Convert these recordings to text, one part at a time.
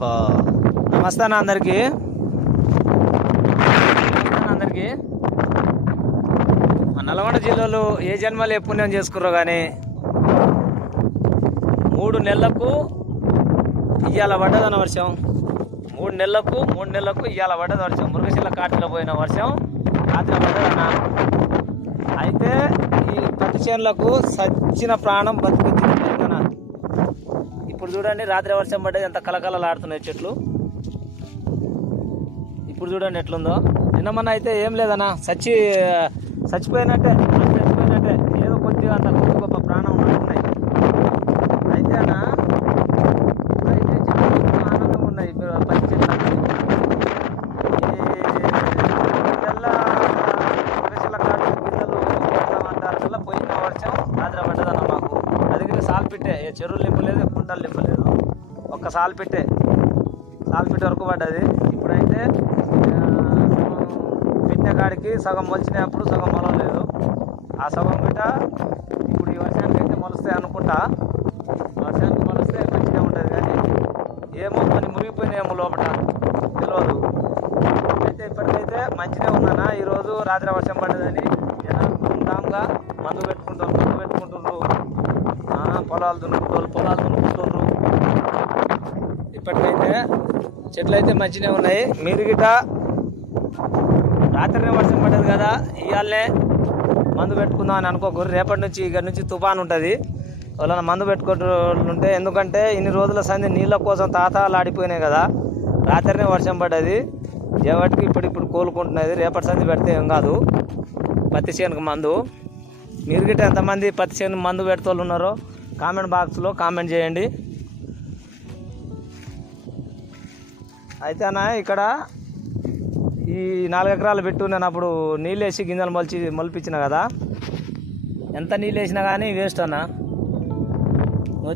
నమస్తే అన్న అందరికీ. మా నల్గొండ జిల్లాలో ఏ జన్మలు ఏ పుణ్యం చేసుకుర్రో కానీ 3 నెలలకు ఇవాళ పడ్డదన్న వర్షం. 3 నెలలకు ఇవాళ పడ్డది వర్షం. మురుగశిల కాటిలో పోయిన వర్షం రాత్రి పడ్డదన్న. అయితే ఈ పత్తి చేనులకు సచ్చిన ప్రాణం బతికొచ్చింది. ఇప్పుడు చూడండి, రాత్రి వర్షం పడ్డది, ఎంత కలకలలాడుతున్నాయి చెట్లు. ఇప్పుడు చూడండి ఎట్లుందో. నిన్న మొన్న అయితే ఏం లేదన్నా, చచ్చిపోయినట్టే ఏదో కొద్దిగా అంత గొప్ప ప్రాణం ఉన్నట్టున్నాయి. అయితే అన్న ఇప్పుడైతే చాలా ఆనందంగా ఉన్నాయి పచ్చి చెట్లు. గిన్నెలు పోయిన వర్షం రాత్రి పడ్డదన్న మాకు. అది సాల్ పెట్టే, చెరువులు నింపలేదు, కుంటలు నింపలేదు, ఒక్క సాల్ పెట్టే వరకు పడ్డది. ఇప్పుడైతే పెట్టిన కాడికి సగం మొలిచినప్పుడు సగం మొలవలేదు. ఆ సగం బిడ్డ ఇప్పుడు ఈ వర్షానికి అయితే మొలుస్తాయి అనుకుంటా. వర్షానికి మొలిస్తే మంచిగా ఉంటుంది, కానీ ఏమో కొన్ని మురిగిపోయినాయేమో లోపల తెలియదు. అయితే ఇప్పటికైతే మంచిగా ఉందన్న. ఈరోజు రాత్రి వర్షం పడ్డదని జనాలు ధూమ్ధామ్గా మందు పెట్టుకుంటుండ్రు, పొలాలు దున్నుకుంటుండ్రు. ఇప్పటికైతే చెట్లు అయితే మంచిగా ఉన్నాయి. మీరు గిట్ట రాత్రినే వర్షం పడ్డది కదా, ఇవాళనే మందు పెట్టుకుందాం అని అనుకోకూడదు. రేపటి నుంచి ఇక్కడ నుంచి తుఫాను ఉంటుంది. వాళ్ళని మందు పెట్టుకుంటుంటే, ఎందుకంటే ఇన్ని రోజుల సంది నీళ్ళ కోసం తాతాలాడిపోయినాయి కదా. రాత్రినే వర్షం పడ్డది, జవాటికి ఇప్పుడు కోలుకుంటున్నది. రేపటి సంది పెడితే ఏం కాదు పత్తి చేనుకు మందు. మీరు గిట్ట ఎంతమంది పత్తి చేను మందు పెడతాళ్ళు ఉన్నారో కామెంట్ బాక్స్లో కామెంట్ చేయండి. అయితే అన్న ఇక్కడ ఈ 4 ఎకరాలు పెట్టు నేను అప్పుడు నీళ్ళు వేసి గింజలు మొలిపించిన కదా, ఎంత నీళ్ళు వేసినా కానీ వేస్ట్ అన్న.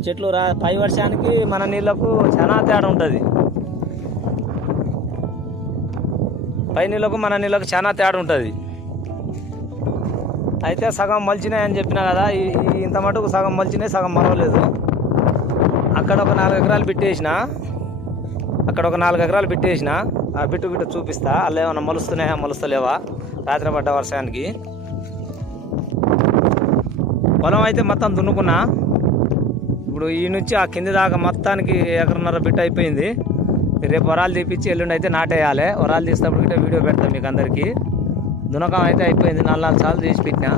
చెట్లు పై వర్షానికి మన నీళ్ళకు చాలా తేడా ఉంటుంది. పై నీళ్ళకు మన నీళ్ళకు చాలా తేడా ఉంటుంది. అయితే సగం మొలిచినాయి అని చెప్పినా కదా, ఇంత మటుకు సగం మొలిచినాయి, సగం మొలవలేదు. అక్కడ ఒక 4 ఎకరాలు పెట్టేసిన ఆ బిట్టు చూపిస్తా. అలా ఏమన్నా మొలుస్తున్నాయా మొలుస్తలేవా రాత్రి పడ్డ వర్షానికి. పొలం అయితే మొత్తం దున్నుకున్నా. ఇప్పుడు ఈ నుంచి ఆ కింది దాకా మొత్తానికి 1.5 ఎకరం బిట్టు అయిపోయింది. రేపు వరాలు తీపిచ్చి ఎల్లుండి అయితే నాటేయాలి. వరాలు తీసేటప్పుడు గిట్ట వీడియో పెడతాం మీకు అందరికీ. దునకం అయితే అయిపోయింది, 4 సార్లు తీసి పెట్టినా.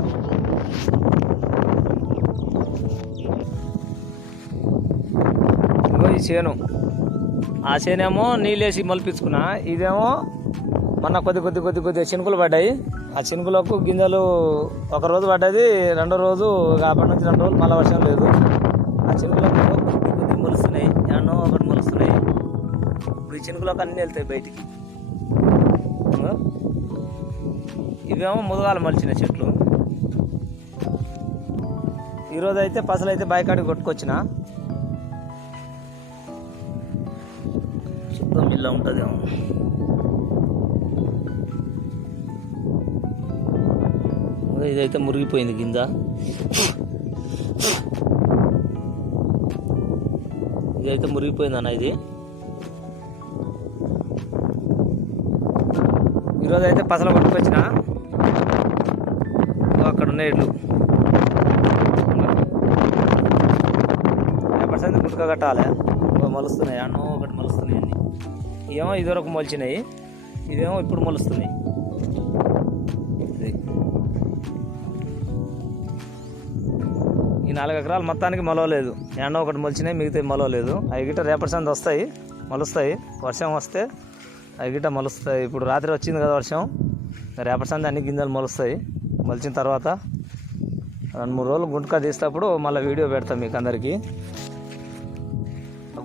ఇగో ఈ చేను, ఆ చేనేమో నీళ్ళేసి మొలిపించుకున్నా. ఇదేమో మొన్న కొద్ది చినుకులు పడ్డాయి. ఆ చినుకులకు గింజలు ఒక రోజు పడ్డది, రెండో రోజు అప్పటి నుంచి 2 రోజులు మళ్ళీ వర్షం లేదు. ఆ చినుకులకు కొద్ది మొలుస్తున్నాయి, ఎన్నో ఒకటి మొలుస్తున్నాయి. ఇప్పుడు ఈ చినుకులకు అన్నీ వెళ్తాయి బయటికి. ఇవేమో ముదగాలు మలిచిన చెట్లు. ఈరోజు అయితే పసలు అయితే బైకాడికి కొట్టుకొచ్చిన. శుద్ధం ఇలా ఉంటుందేమో. ఇదైతే మురిగిపోయింది కింద. ఇదైతే మురిగిపోయింది అన్న. ఇది ఈరోజు అయితే పసలు కొట్టుకొచ్చిన. అక్కడ ఉన్నాయి ఇట్లు ఎప్పటిసంది గుట్క కట్టాలి. మొలుస్తున్నాయి, అన్నో ఒకటి మొలుస్తున్నాయి. అన్ని ఏమో ఇదివరకు మొలిచినాయి, ఇదేమో ఇప్పుడు మొలుస్తున్నాయి. ఈ 4 ఎకరాలు మొత్తానికి మొలవలేదు. ఎన్నో ఒకటి మొలిచినాయి, మిగతా మొలవలేదు. అవి గిట్ట రేపటి సంది వస్తాయి, మొలుస్తాయి. వర్షం వస్తే అవి గిట్ట మొలుస్తాయి. ఇప్పుడు రాత్రి వచ్చింది కదా వర్షం, రేపటి సంది అన్ని గింజలు మొలుస్తాయి. మొలిచిన తర్వాత 2-3 రోజులు గుంటక తీసేటప్పుడు మళ్ళీ వీడియో పెడతా మీకు అందరికీ.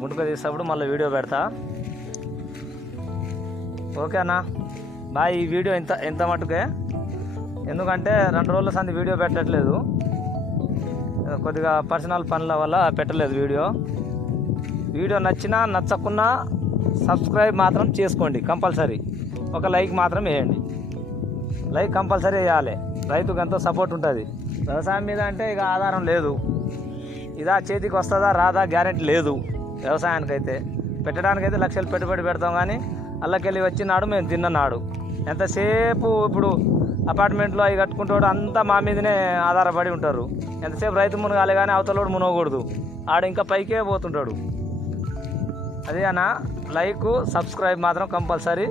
గుంటక తీసేటప్పుడు మళ్ళీ వీడియో పెడతా. ఓకే అన్న, బాయ్. ఈ వీడియో ఎంత మటుకే, ఎందుకంటే 2 రోజుల సంది వీడియో పెట్టట్లేదు. కొద్దిగా పర్సనల్ పనుల వల్ల పెట్టలేదు వీడియో నచ్చినా నచ్చకున్నా సబ్స్క్రైబ్ మాత్రం చేసుకోండి కంపల్సరీ. ఒక లైక్ మాత్రం వేయండి. లైక్ కంపల్సరీ వేయాలి. రైతుకు ఎంతో సపోర్ట్ ఉంటుంది. వ్యవసాయం మీద అంటే ఇక ఆధారం లేదు. ఇదా చేతికి వస్తుందా రాదా గ్యారెంటీ లేదు వ్యవసాయానికైతే. పెట్టడానికైతే లక్షలు పెట్టుబడి పెడతాం, కానీ అల్లకెళ్ళి వచ్చినాడు మేము తిన్ననాడు. ఎంతసేపు ఇప్పుడు అపార్ట్మెంట్లో అవి కట్టుకుంటాడు అంతా మా మీదనే ఆధారపడి ఉంటారు. ఎంతసేపు రైతు మునగాలి కానీ అవతలోడు మునగకూడదు, ఆడు ఇంకా పైకే పోతుంటాడు. అదే అన్న, లైక్ సబ్స్క్రైబ్ మాత్రం కంపల్సరీ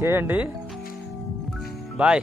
చేయండి. బాయ్.